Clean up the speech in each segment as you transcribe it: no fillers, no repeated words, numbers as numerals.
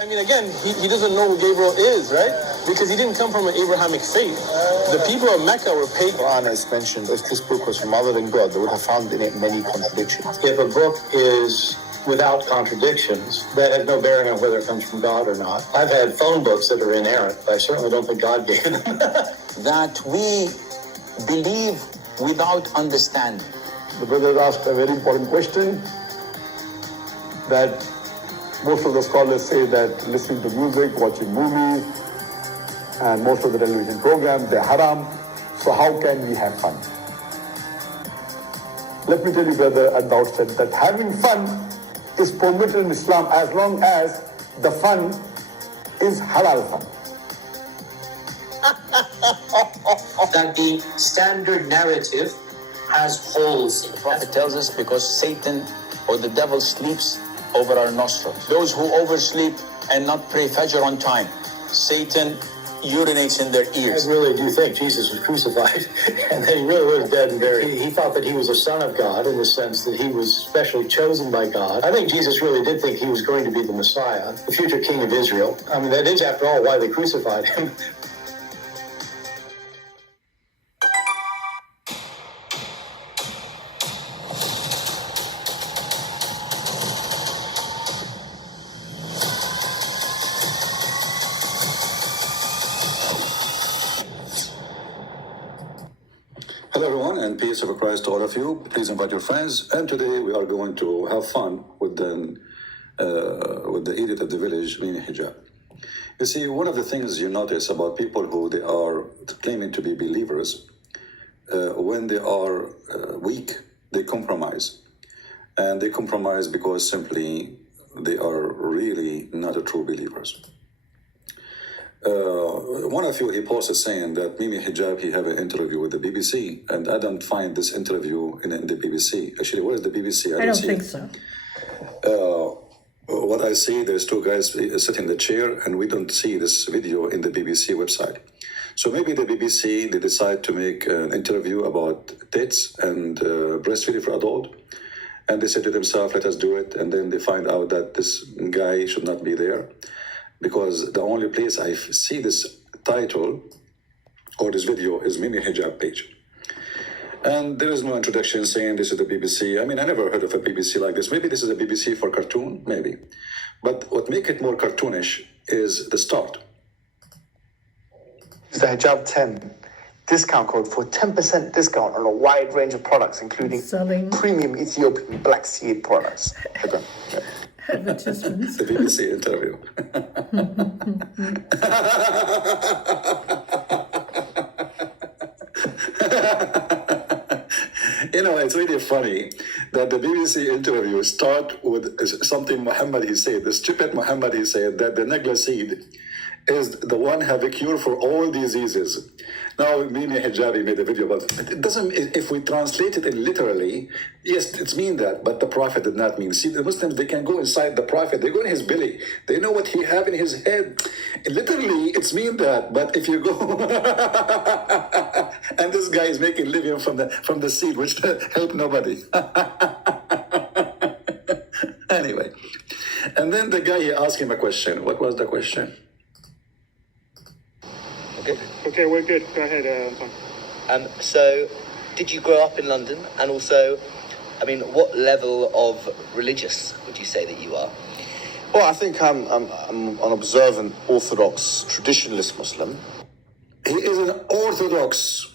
I mean, again, he doesn't know who Gabriel is, right? Because he didn't come from an Abrahamic faith. The people of Mecca were pagan. The Quran has mentioned if this book was from other than God, they would have found in it many contradictions. If a book is without contradictions, that has no bearing on whether it comes from God or not. I've had phone books that are inerrant, but I certainly don't think God gave them. That we believe without understanding. The brother asked a very important question that most of the scholars say that listening to music, watching movies, and most of the television programs, they're haram. So how can we have fun? Let me tell you, brother, at the outset that having fun is permitted in Islam as long as the fun is halal fun. That the standard narrative has holes. The Prophet tells us because Satan or the devil sleeps over our nostrils. Those who oversleep and not pray Fajr on time, Satan urinates in their ears. I really do think Jesus was crucified and that he really was dead and buried. He thought that he was a son of God in the sense that he was specially chosen by God. I think Jesus really did think he was going to be the Messiah, the future king of Israel. I mean, that is, after all, why they crucified him. Hello everyone, and peace of Christ to all of you. Please invite your friends. And today we are going to have fun with the idiot of the village, meaning hijab. You see, one of the things you notice about people who they are claiming to be believers, when they are weak, they compromise. And they compromise because simply they are really not a true believers. One of you, he posted saying that Mimi Hijab, he have an interview with the BBC, and I don't find this interview in the BBC. Actually, where is the BBC? I don't think so. What I see, there's two guys sitting in the chair, and we don't see this video in the BBC website. So maybe the BBC, they decide to make an interview about tits and breastfeeding for adult, and they say to themselves, let us do it, and then they find out that this guy should not be there. Because the only place I see this title or this video is Mimi Hijab page. And there is no introduction saying this is the BBC. I mean, I never heard of a BBC like this. Maybe this is a BBC for cartoon, maybe. But what makes it more cartoonish is the start. It's the Hijab 10 discount code for 10% discount on a wide range of products, including premium Ethiopian black seed products. Okay. Yeah. Advertisements. The BBC interview. You know, it's really funny that the BBC interview start with something Muhammad, he said, the stupid Muhammad, he said that the negla seed is the one have a cure for all diseases. Now, Mimi Hijabi made a video about it. It doesn't, if we translate it in literally, yes, it's mean that, but the Prophet did not mean. See, the Muslims, they can go inside the Prophet. They go in his belly. They know what he have in his head. Literally, it's mean that, but if you go, and this guy is making living from the seed, which help nobody. Anyway, and then the guy, he asked him a question. What was the question? Okay, we're good. Go ahead, Tom. So, did you grow up in London? And also, I mean, what level of religious would you say that you are? Well, I think I'm an observant, orthodox, traditionalist Muslim. He is an orthodox,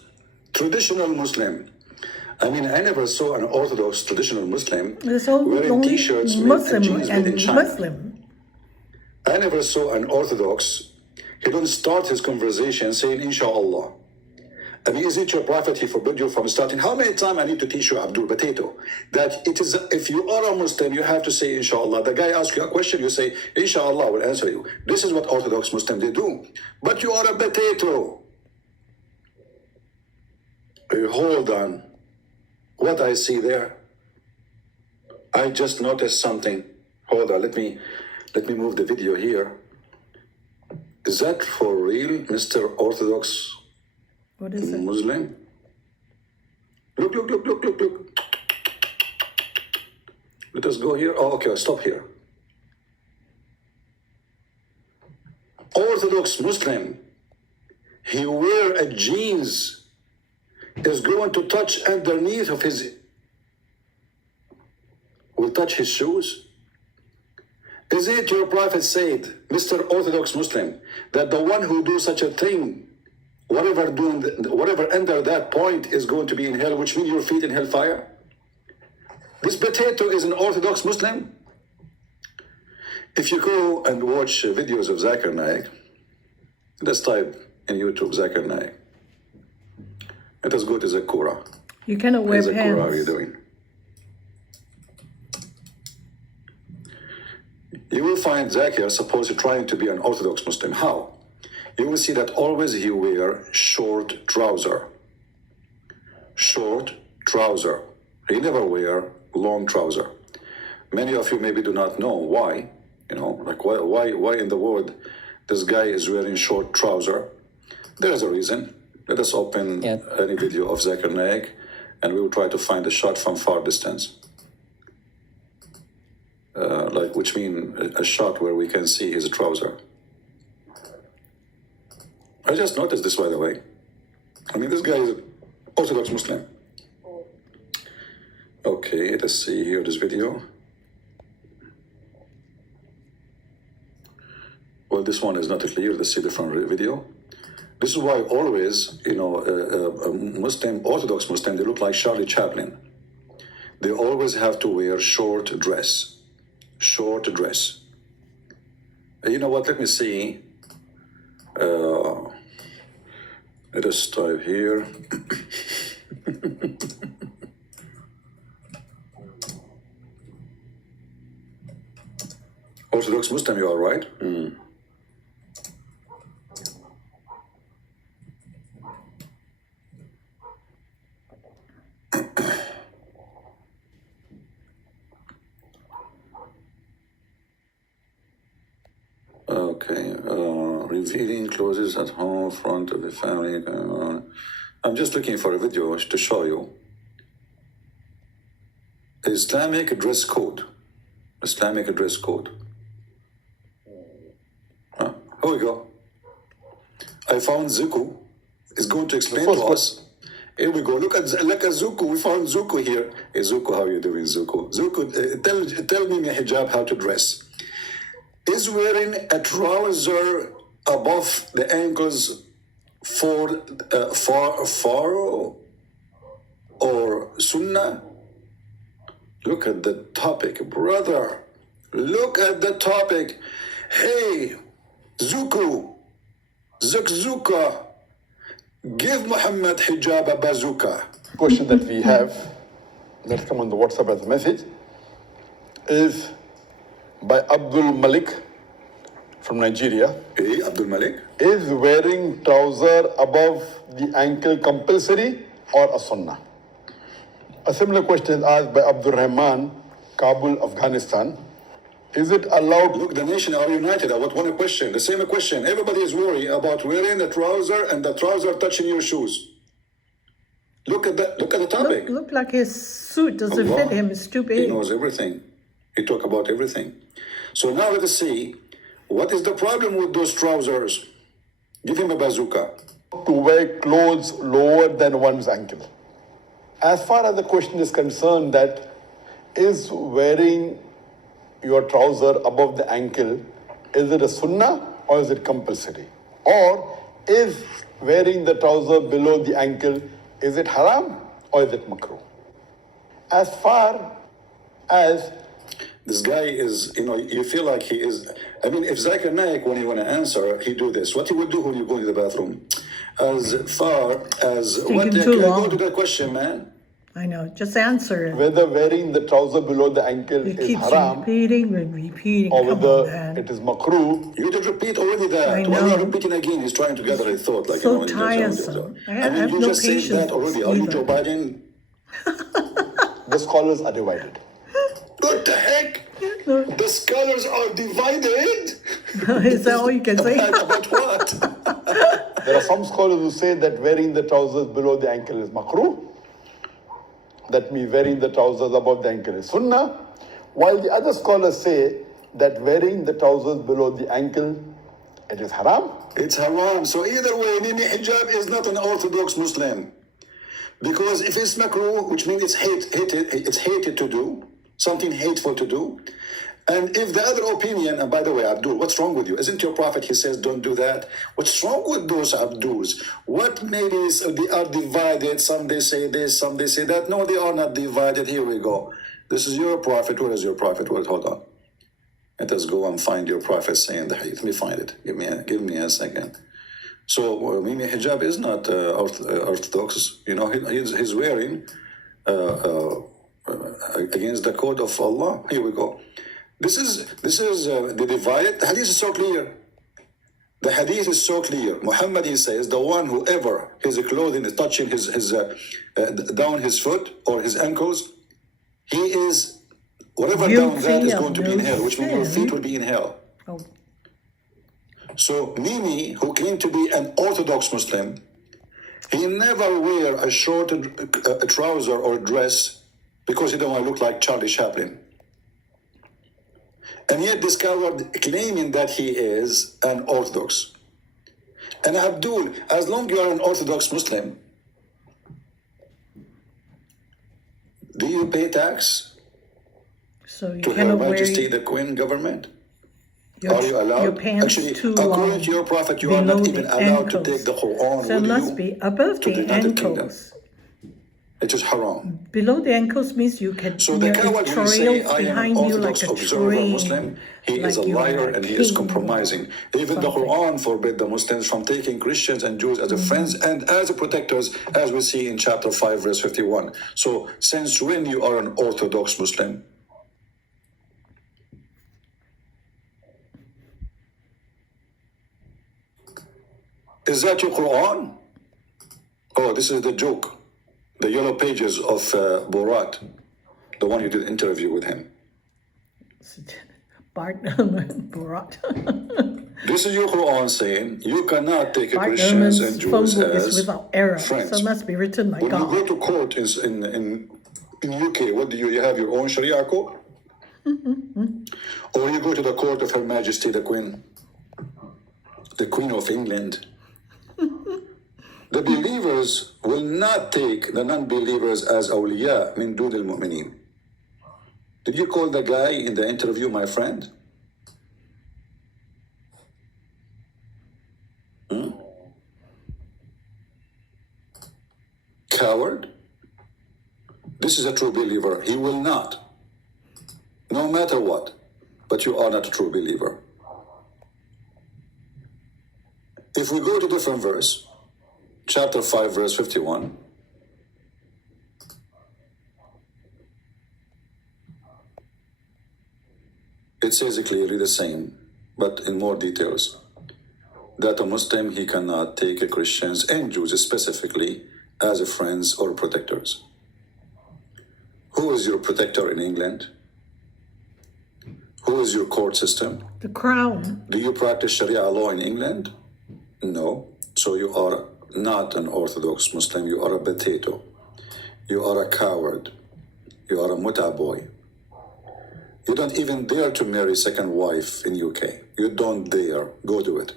traditional Muslim. I mean, I never saw an orthodox, traditional Muslim wearing T-shirts Muslim and jeans made in China. Muslim. I never saw an orthodox. He don't start his conversation saying, Inshallah. I mean, is it your prophet? He forbid you from starting. How many times I need to teach you, Abdul Potato, that it is, if you are a Muslim, you have to say, Inshallah. The guy asks you a question, you say, Inshallah, will answer you. This is what Orthodox Muslims, they do. But you are a potato. Hold on. What I see there, I just noticed something. Hold on, let me move the video here. Is that for real, Mr. Orthodox What is it? Muslim? Look. Let us go here. Oh, okay, I'll stop here. Orthodox Muslim, he wear a jeans, is going to touch underneath of his, will touch his shoes? Is it your prophet said, Mr. Orthodox Muslim, that the one who do such a thing, whatever under that point is going to be in hell, which means your feet in hellfire? This potato is an Orthodox Muslim. If you go and watch videos of Zakir Naik, let's type in YouTube Zakir Naik. Let us go to Zakura. You cannot wear Zakura, pants. how are you doing? You will find Zakir supposed to trying to be an Orthodox Muslim. How? You will see that always he wear short trouser. Short trouser. He never wear long trouser. Many of you maybe do not know why. You know, like why in the world this guy is wearing short trouser? There is a reason. Let us open any video of Zakir Naik and we will try to find a shot from far distance. Which mean a shot where we can see his trouser. I just noticed this, by the way. I mean, this guy is an Orthodox Muslim. Okay, let's see here this video. Well, this one is not clear. Let's see the front video. This is why always, you know, a Muslim, Orthodox Muslim, they look like Charlie Chaplin. They always have to wear short dress. Short dress. You know what? Let me see. Let us type here. Orthodox Muslim, you are right. Okay, revealing clothes at home, front of the family. I'm just looking for a video to show you. Islamic dress code. Islamic dress code. Here we go. I found Zuku. It's going to explain to us. Here we go. Look at Zuku. We found Zuku here. Hey, Zuku, how are you doing, Zuku? Zuku, tell me, Hijab, how to dress. Is wearing a trouser above the ankles for far or sunnah? Look at the topic, brother. Look at the topic. Hey, Zuku, Zuka, give Muhammad hijab a bazooka. Question that we have, that's come on the WhatsApp as a message, is by Abdul Malik from Nigeria. Hey, Abdul Malik. Is wearing trouser above the ankle compulsory or a sunnah? A similar question is asked by Abdul Rahman, Kabul, Afghanistan. Is it allowed? Look, the nation are united about one question, the same question. Everybody is worried about wearing the trouser and the trouser touching your shoes. Look at that. Look at the topic. Look like his suit doesn't fit him. It's too big. He knows everything. He talk about everything. So now let us see, what is the problem with those trousers? Give him a bazooka. To wear clothes lower than one's ankle. As far as the question is concerned, that is wearing your trouser above the ankle, is it a sunnah or is it compulsory? Or is wearing the trouser below the ankle, is it haram or is it makruh? As far as this guy is, you know, you feel like he is, I mean, if Zakir Naik, when he want to answer, he do this. What he would do when you go to the bathroom? As far as, what, can I go to that question, man? I know, just answer it. Whether wearing the trouser below the ankle It is keeps haram repeating. or Come whether on, man. it is makruh. You did repeat already that. I Why are you know. repeating again? He's trying to gather a thought. Like, So you know, tiresome. I mean, have you no just said patience that already. Are you either. Joe Biden? The scholars are divided. What the heck? The scholars are divided? Is that all you can say? About what? There are some scholars who say that wearing the trousers below the ankle is makruh. That means wearing the trousers above the ankle is sunnah. While the other scholars say that wearing the trousers below the ankle It is haram. It's haram. So either way, Mimi hijab is not an Orthodox Muslim. Because if it's makruh, which means it's hated to do, something hateful to do. And if the other opinion, and by the way, Abdul, what's wrong with you? Isn't your prophet, he says, don't do that? What's wrong with those Abduls? What maybe is, they are divided, some they say this, some they say that. No, they are not divided. Here we go. This is your prophet. Where is your prophet? Hold on. Let us go and find your prophet saying the hadith. Let me find it. Give me a second. So Mimi hijab is not orthodox. You know, he's wearing against the code of Allah. Here we go. This is the divide. The hadith is so clear. The hadith is so clear. Muhammad, he says, the one who ever his clothing is touching his down his foot or his ankles, he is whatever down that is going to be in hell, which means your feet will be in hell. Oh. So Mimi, who claimed to be an Orthodox Muslim, he never wear a short a trouser or dress because he don't want to look like Charlie Chaplin. And yet this coward claiming that he is an Orthodox. And Abdul, as long as you are an Orthodox Muslim, do you pay So you to Her cannot Majesty wear the Queen government? your, Are you allowed? your pants Actually, too according long to your prophet, you are below not even the allowed to ankles. take the Quran So it with must you be above to the United Kingdom. ankles. It is haram. Below the ankles means you can, So the it coward who trails say, I am an behind you like Orthodox a observer train. Muslim, he is a like you are liar a and he is king or compromising. Even the something. Quran forbid the Muslims from taking Christians and Jews as a friends and as a protectors, as we see in chapter 5, verse 51. So since when you are an Orthodox Muslim? Is that your Quran? Oh, this is the joke. The yellow pages of Borat, the one you did interview with him. Bart Barat. This is your Quran saying you cannot take a Bart Christians Ehrman's and phone Jews book is as without error, friends. so it must be written like When you God. go to court in UK, what do you have your own Sharia code? Or you go to the court of Her Majesty the Queen of England. The believers will not take the non-believers as awliya min dun al-mu'mineen. Did you call the guy in the interview my friend? Coward? This is a true believer. He will not. No matter what. But you are not a true believer. If we go to different verse, chapter 5, verse 51, it says clearly the same, but in more details, that a Muslim, he cannot take a Christians and Jews specifically as a friends or protectors. Who is your protector in England? Who is your court system? The crown. Do you practice Sharia law in England? No. So you are not an Orthodox Muslim. You are a potato. You are a coward. You are a muta boy. You don't even dare to marry second wife in UK. You don't dare. Go do it.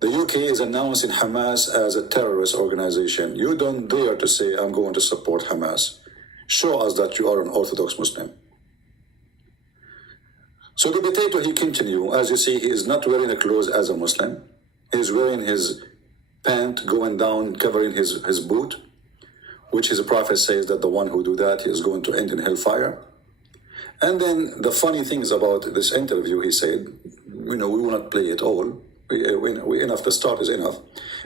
The UK is announcing Hamas as a terrorist organization. You don't dare to say, I'm going to support Hamas. Show us that you are an Orthodox Muslim. So the potato, he continue. As you see, he is not wearing a clothes as a Muslim. He's wearing his pant going down, covering his boot, which his prophet says that the one who do that is going to end in hellfire. And then the funny things about this interview, he said, we will not play it all. We enough, the start is enough.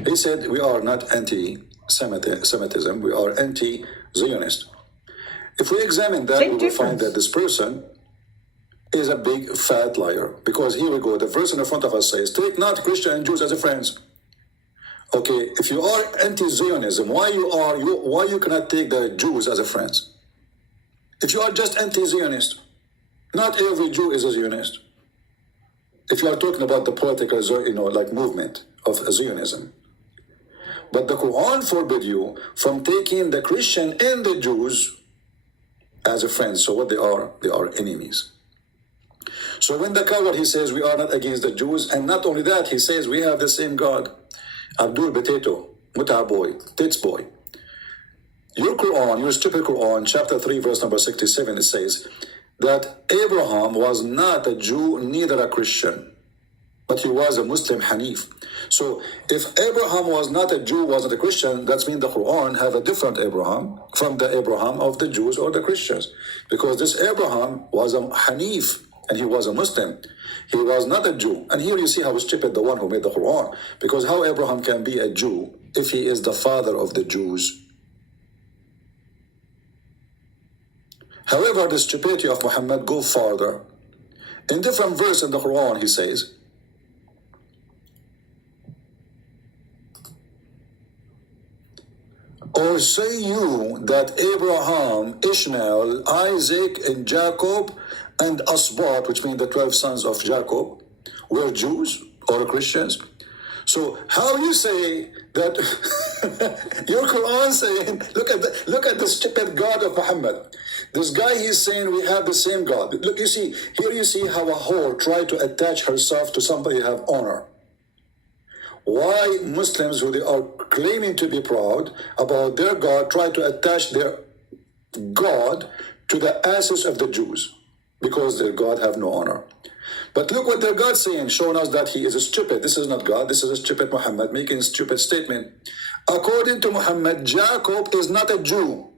He said, we are not anti-Semitism, we are anti-Zionist. If we examine that, we will find that this person is a big fat liar. Because here we go, the verse in the front of us says, take not Christian and Jews as a friends. Okay, if you are anti-Zionism, why you cannot take the Jews as a friends? If you are just anti-Zionist, not every Jew is a Zionist. If you are talking about the political, movement of Zionism. But the Quran forbid you from taking the Christian and the Jews as a friend. So what they are enemies. So when the coward, he says we are not against the Jews, and not only that, he says we have the same God. Abdul Potato, Muta boy, tits boy. Your Quran, your stupid Quran, chapter 3, verse number 67, it says that Abraham was not a Jew, neither a Christian, but he was a Muslim Hanif. So if Abraham was not a Jew, wasn't a Christian, that means the Quran have a different Abraham from the Abraham of the Jews or the Christians. Because this Abraham was a Hanif, and he was a Muslim. He was not a Jew. And here you see how stupid the one who made the Quran. Because how Abraham can be a Jew if he is the father of the Jews? However, the stupidity of Muhammad go farther. In different verse in the Quran, he says, or say you that Abraham, Ishmael, Isaac, and Jacob, and Asbat, which means the 12 sons of Jacob, were Jews or Christians? So how you say that your Quran saying, look at the stupid God of Muhammad. This guy, he's saying we have the same God. Look, you see, here you see how a whore tried to attach herself to somebody who have honor. Why Muslims who they are claiming to be proud about their God try to attach their God to the asses of the Jews? Because their God have no honor. But look what their God saying, showing us that he is a stupid. This is not God, this is a stupid Muhammad making a stupid statement. According to Muhammad, Jacob is not a Jew.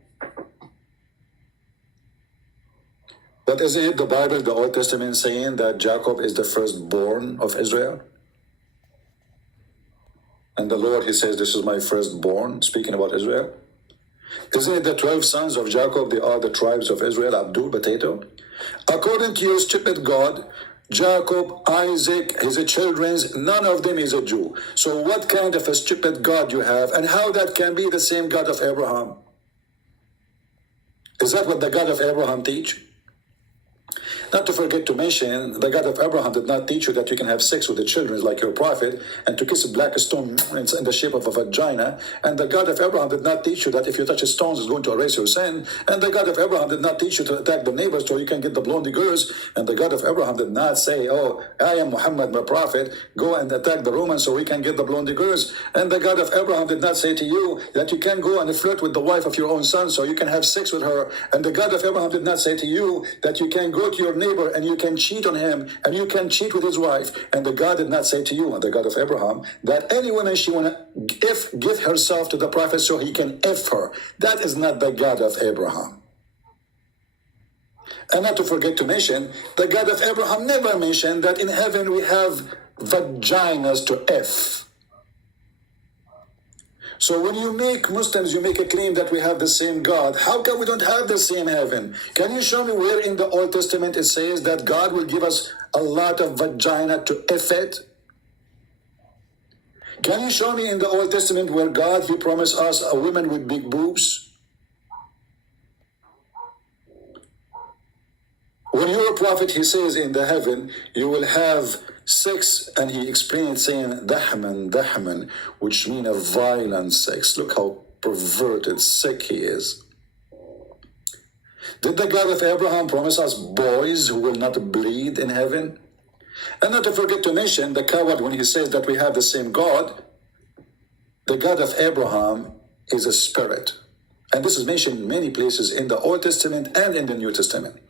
But isn't it the Bible, the Old Testament, saying that Jacob is the firstborn of Israel? And the Lord, he says, this is my firstborn, speaking about Israel. Isn't it the 12 sons of Jacob, they are the tribes of Israel, Abdul, Potato? According to your stupid God, Jacob, Isaac, his children, none of them is a Jew. So what kind of a stupid God you have, and how that can be the same God of Abraham? Is that what the God of Abraham teach? Not to forget to mention, the God of Abraham did not teach you that you can have sex with the children like your prophet and to kiss a black stone in the shape of a vagina. And the God of Abraham did not teach you that if you touch stones, it's going to erase your sin. And the God of Abraham did not teach you to attack the neighbors so you can get the blondie girls. And the God of Abraham did not say, oh, I am Muhammad, my prophet, go and attack the Romans so we can get the blondie girls. And the God of Abraham did not say to you that you can go and flirt with the wife of your own son so you can have sex with her. And the God of Abraham did not say to you that you can go to your neighbor and you can cheat on him and you can cheat with his wife. And the God did not say to you, and the God of Abraham, that any woman she want to give herself to the prophet so he can F her. That is not the God of Abraham. And not to forget to mention, the God of Abraham never mentioned that in heaven we have vaginas to F. So when you make Muslims, you make a claim that we have the same God. How come we don't have the same heaven? Can you show me where in the Old Testament it says that God will give us a lot of vagina to F it? Can you show me in the Old Testament where God, he promised us a woman with big boobs? When you're a prophet, he says in the heaven, you will have sex, and he explained saying dahman, which means a violent sex. Look how perverted, sick he is. Did the God of Abraham promise us boys who will not bleed in heaven? And not to forget to mention the coward when he says that we have the same God. The God of Abraham is a spirit. And this is mentioned in many places in the Old Testament and in the New Testament.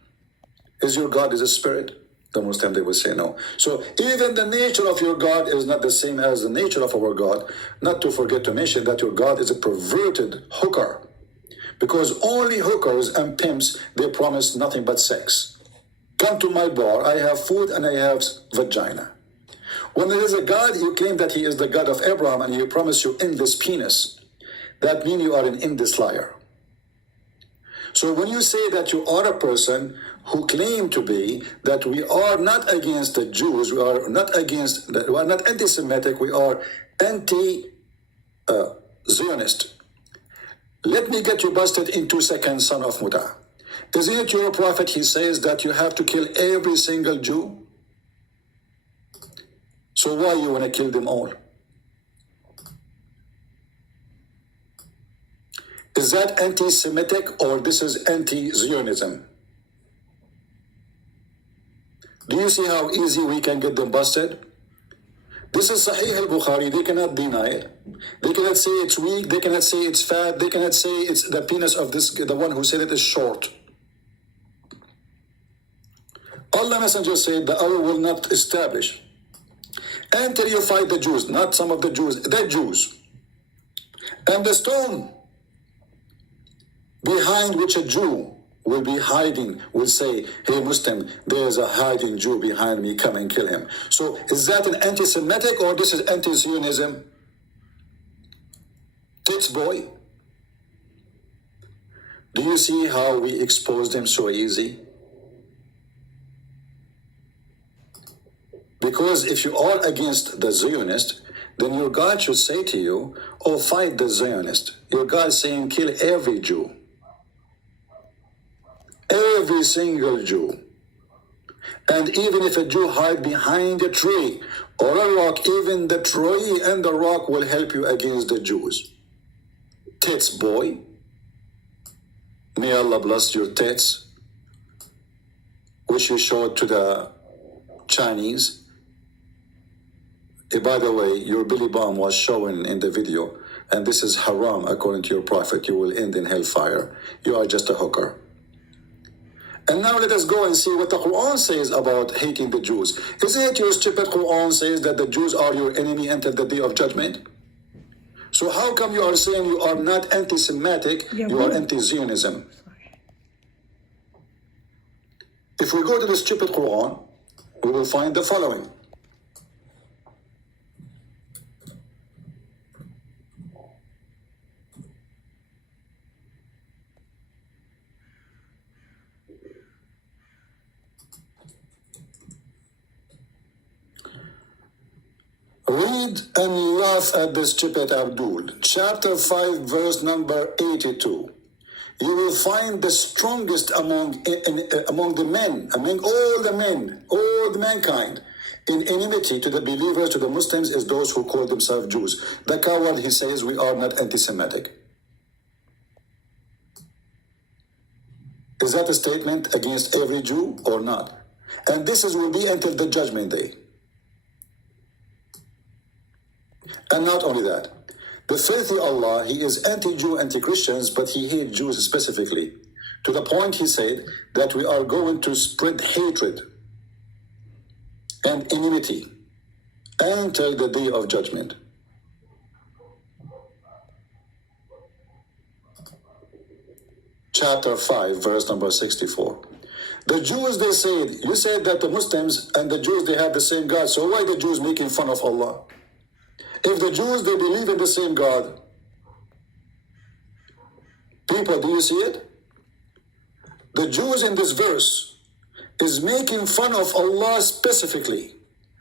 Is your God is a spirit? The Muslim, they will say no. So even the nature of your God is not the same as the nature of our God. Not to forget to mention that your God is a perverted hooker. Because only hookers and pimps, they promise nothing but sex. Come to my bar, I have food and I have vagina. When there is a God, you claim that he is the God of Abraham and he promised you endless penis. That means you are an endless liar. So when you say that you are a person who claim to be that we are not against the Jews, we are not against, we are not anti-Semitic, we are anti-Zionist. Let me get you busted in 2 seconds, son of Muta. Isn't it your prophet, he says that you have to kill every single Jew? So why you want to kill them all? Is that anti-Semitic or this is anti-Zionism? Do you see how easy we can get them busted? This is Sahih al-Bukhari. They cannot deny it. They cannot say it's weak. They cannot say it's fat. They cannot say it's the penis of this, the one who said it is short. Allah Messenger said that Allah will not establish until you fight the Jews, not some of the Jews, the Jews. And the stone behind which a Jew will be hiding will say, hey Muslim, there's a hiding Jew behind me, come and kill him. So is that an anti-Semitic or this is anti-Zionism? Tits boy. Do you see how we expose them so easy? Because if you are against the Zionist, then your God should say to you, oh, fight the Zionist. Your God is saying, kill every Jew. Every single Jew. And even if a Jew hide behind a tree or a rock, even the tree and the rock will help you against the Jews. Tits boy. May Allah bless your tits, which you showed to the Chinese. By the way, your belly bump was shown in the video, and this is haram according to your prophet. You will end in hellfire. You are just a hooker. And now let us go and see what the Quran says about hating the Jews. Is it your stupid Quran says that the Jews are your enemy until the day of judgment? So how come you are saying you are not anti-Semitic, you are anti-Zionism? If we go to the stupid Quran, we will find the following. Read and laugh at the stupid Abdul. Chapter 5, verse number 82. You will find the strongest among the men, among all the men, all the mankind, in enmity to the believers, to the Muslims, is those who call themselves Jews. The coward, he says, we are not anti-Semitic. Is that a statement against every Jew or not? And this will be until the judgment day. And not only that, the filthy Allah, he is anti-Jew, anti-Christians, but he hates Jews specifically. To the point he said that we are going to spread hatred and enmity until the day of judgment. Chapter 5, verse number 64. The Jews, they said, you said that the Muslims and the Jews, they have the same God, so why the Jews making fun of Allah? If the Jews, they believe in the same God, people, do you see it? The Jews in this verse is making fun of Allah specifically,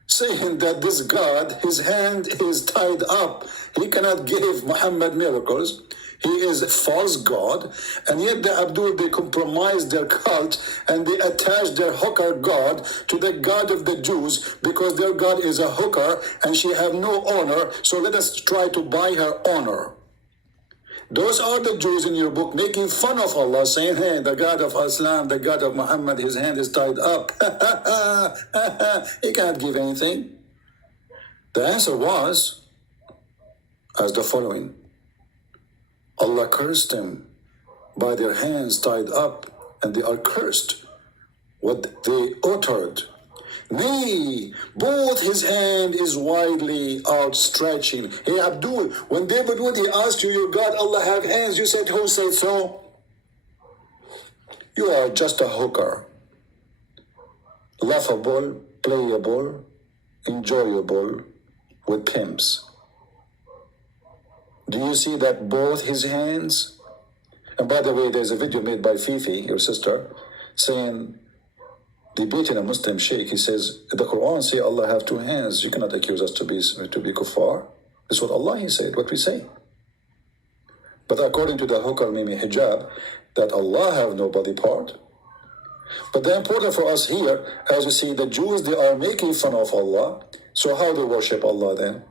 saying that this God, his hand is tied up. He cannot give Muhammad miracles. He is a false God. And yet the Abdul, they compromised their cult and they attached their hooker God to the God of the Jews because their God is a hooker and she have no honor. So let us try to buy her honor. Those are the Jews in your book making fun of Allah, saying, hey, the God of Islam, the God of Muhammad, his hand is tied up. He can't give anything. The answer was as the following. Allah cursed them by their hands tied up, and they are cursed. What they uttered. Nay, both his hand is widely outstretching. Hey Abdul, when David Wood, he asked you, your God, Allah have hands, you said, who said so? You are just a hooker. Laughable, playable, enjoyable with pimps. Do you see that both his hands? And by the way, there's a video made by Fifi, your sister, saying, debating a Muslim sheikh, he says, the Quran say Allah have two hands. You cannot accuse us to be kuffar. This is what Allah, he said, what we say. But according to the hooker Mimi Hijab, that Allah have no body part. But the important for us here, as you see, the Jews, they are making fun of Allah. So how they worship Allah then?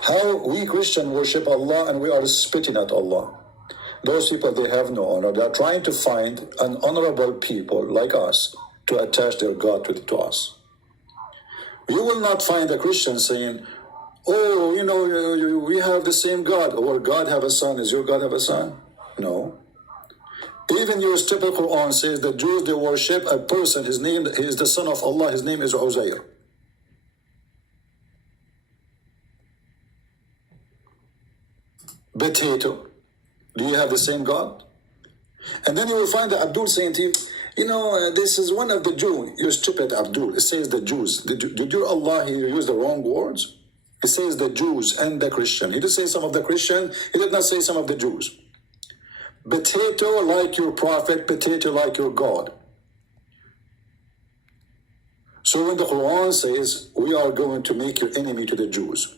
How we Christians worship Allah and we are spitting at Allah. Those people, they have no honor. They are trying to find an honorable people like us to attach their God to us. You will not find a Christian saying, oh, you know, we have the same God, or God have a son. Does your God have a son? No. Even your stupid Quran says the Jews, they worship a person. His name, he is the son of Allah. His name is Uzair. Potato. Do you have the same God? And then you will find that Abdul saying to you, you know, this is one of the Jews. You stupid Abdul. It says the Jews. Did your Allah here use the wrong words? It says the Jews and the Christian. He did say some of the Christian. He did not say some of the Jews. Potato like your prophet, potato like your God. So when the Quran says, we are going to make your enemy to the Jews,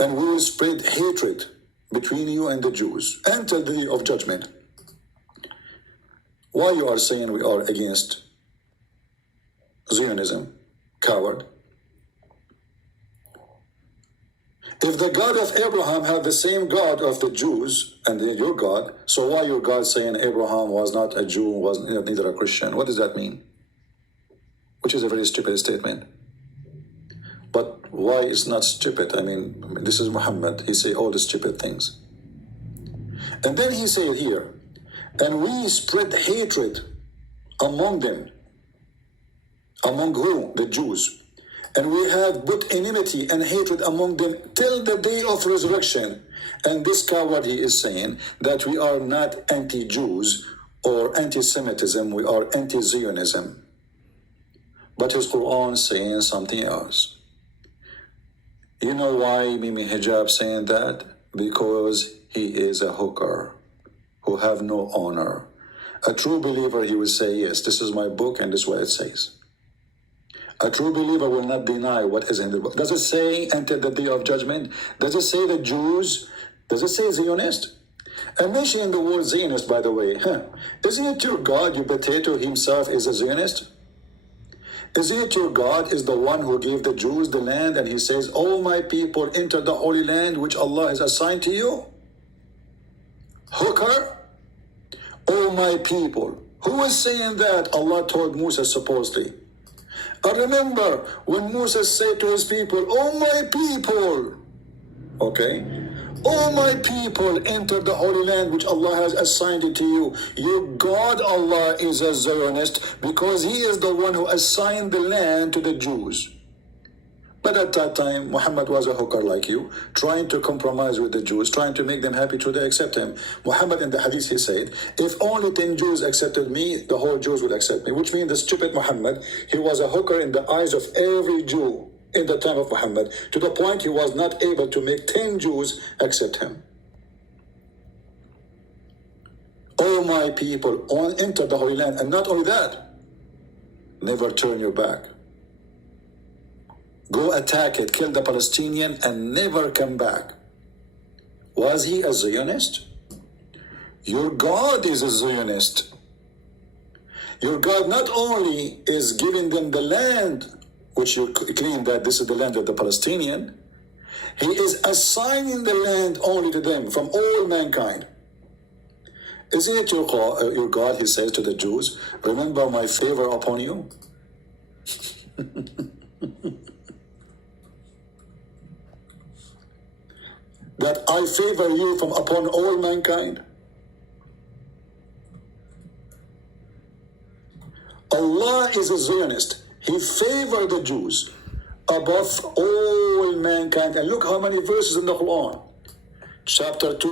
and we will spread hatred between you and the Jews until the day of judgment. Why you are saying we are against Zionism? Coward. If the God of Abraham had the same God of the Jews and your God, so why your God saying Abraham was not a Jew, was neither a Christian? What does that mean? Which is a very stupid statement. But why it's not stupid? I mean, this is Muhammad. He say all the stupid things. And then he said here, and we spread hatred among them. Among who? The Jews. And we have put enmity and hatred among them till the day of resurrection. And this coward, he is saying that we are not anti-Jews or anti-Semitism, we are anti-Zionism. But his Quran is saying something else. You know why Mimi Hijab saying that? Because he is a hooker who have no honor. A true believer, he would say, yes, this is my book and this is what it says. A true believer will not deny what is in the book. Does it say until the day of judgment? Does it say the Jews? Does it say Zionist? And mentioning the word Zionist, by the way, isn't it your God, your potato himself is a Zionist? Isn't it your God is the one who gave the Jews the land and he says, all my people enter the holy land which Allah has assigned to you? Hooker? All my people. Who is saying that? Allah told Musa supposedly. I remember when Musa said to his people, oh my people, okay, all my people enter the holy land which Allah has assigned it to you. Your God Allah is a Zionist because he is the one who assigned the land to the Jews. But at that time, Muhammad was a hooker like you, trying to compromise with the Jews, trying to make them happy till they accept him. Muhammad in the hadith, he said, if only 10 Jews accepted me, the whole Jews would accept me. Which means the stupid Muhammad, he was a hooker in the eyes of every Jew in the time of Muhammad, to the point he was not able to make 10 Jews accept him. Oh my people, enter the Holy Land, and not only that, never turn your back. Go attack it, kill the Palestinian, and never come back. Was he a Zionist? Your God is a Zionist. Your God not only is giving them the land, which you claim that this is the land of the Palestinian, he is assigning the land only to them from all mankind. Isn't it your God, he says to the Jews, remember my favor upon you? That I favor you from upon all mankind. Allah is a Zionist. He favored the Jews above all mankind. And look how many verses in the Quran. Chapter 2.